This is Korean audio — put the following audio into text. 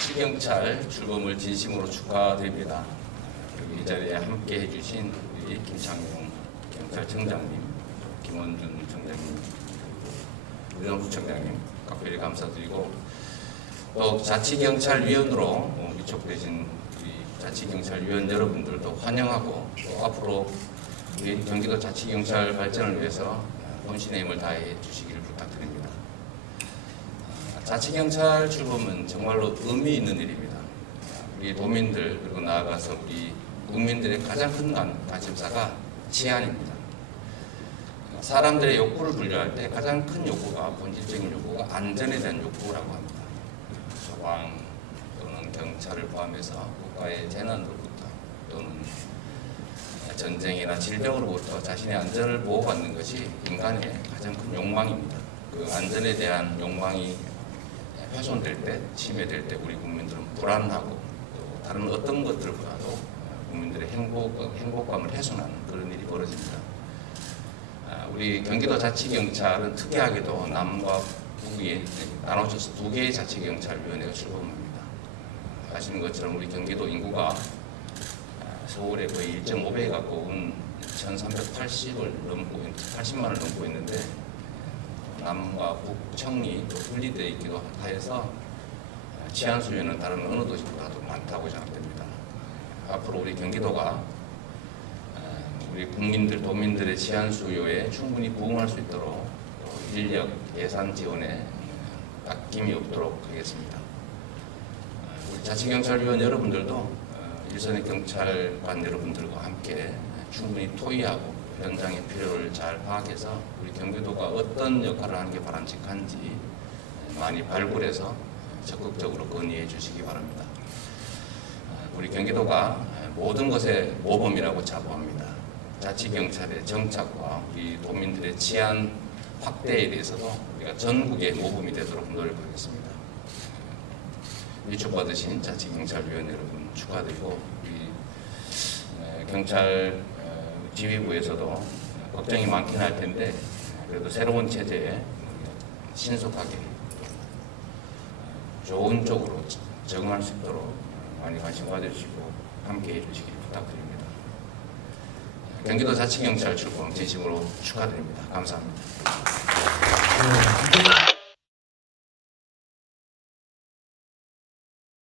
시경찰 출범을 진심으로 축하드립니다. 여기 이 자리에 함께 해주신 우리 김창용 경찰청장님, 김원준 청장님, 우정수 청장님 각별히 감사드리고 또 자치경찰위원으로 어, 위촉되신 우리 자치경찰위원 여러분들도 환영하고 또 앞으로 우리 경기도 자치경찰 발전을 위해서 본신의 힘을 다해 주시기를 부탁드립니다. 자치경찰 출범은 정말로 의미 있는 일입니다. 우리 도민들 그리고 나아가서 우리 국민들의 가장 큰 관- 관심사가 치안입니다. 사람들의 욕구를 분류할 때 가장 큰 욕구가 본질적인 욕구가 안전에 대한 욕구라고 합니다. 소방 또는 경찰을 포함해서 국가의 재난으로부터 또는 전쟁이나 질병으로부터 자신의 안전을 보호받는 것이 인간의 가장 큰 욕망입니다. 그 안전에 대한 욕망이 훼손될 때, 침해될 때 우리 국민들은 불안하고 또 다른 어떤 것들보다도 국민들의 행복, 행복감을 훼손하는 그런 일이 벌어집니다. 아, 우리 경기도 자치경찰은 특이하게도 남과 북이 나눠져서 두 개의 자치경찰위원회가 출범합니다. 아시는 것처럼 우리 경기도 인구가 아, 서울에 거의 1.5배 가까운 1,380을 넘고 80만을 넘고 있는데 남과 북, 또 분리되어 있기도 하여서 치안 수요는 다른 어느 도시보다도 많다고 생각됩니다. 앞으로 우리 경기도가 어, 우리 국민들, 도민들의 치안 수요에 충분히 부응할 수 있도록 또 인력, 예산 지원에 아낌이 없도록 하겠습니다. 어, 우리 자치경찰위원 여러분들도 어, 일선의 경찰관 여러분들과 함께 충분히 토의하고 현장의 필요를 잘 파악해서 우리 경기도가 어떤 역할을 하는 게 바람직한지 많이 발굴해서 적극적으로 건의해 주시기 바랍니다. 어, 우리 경기도가 모든 것의 모범이라고 자부합니다. 자치경찰의 정착과 우리 도민들의 치안 확대에 대해서도 우리가 전국의 모범이 되도록 노력하겠습니다. 위촉받으신 자치경찰위원 여러분 축하드리고 우리 에, 경찰 어, 지휘부에서도 걱정이 많긴 할 텐데 그래도 새로운 체제에 신속하게 어, 좋은 쪽으로 적응할 수 있도록 많이 관심 가져주시고 함께 해주시기 부탁드립니다. 경기도 자치경찰 출범 진심으로 축하드립니다. 감사합니다. 네,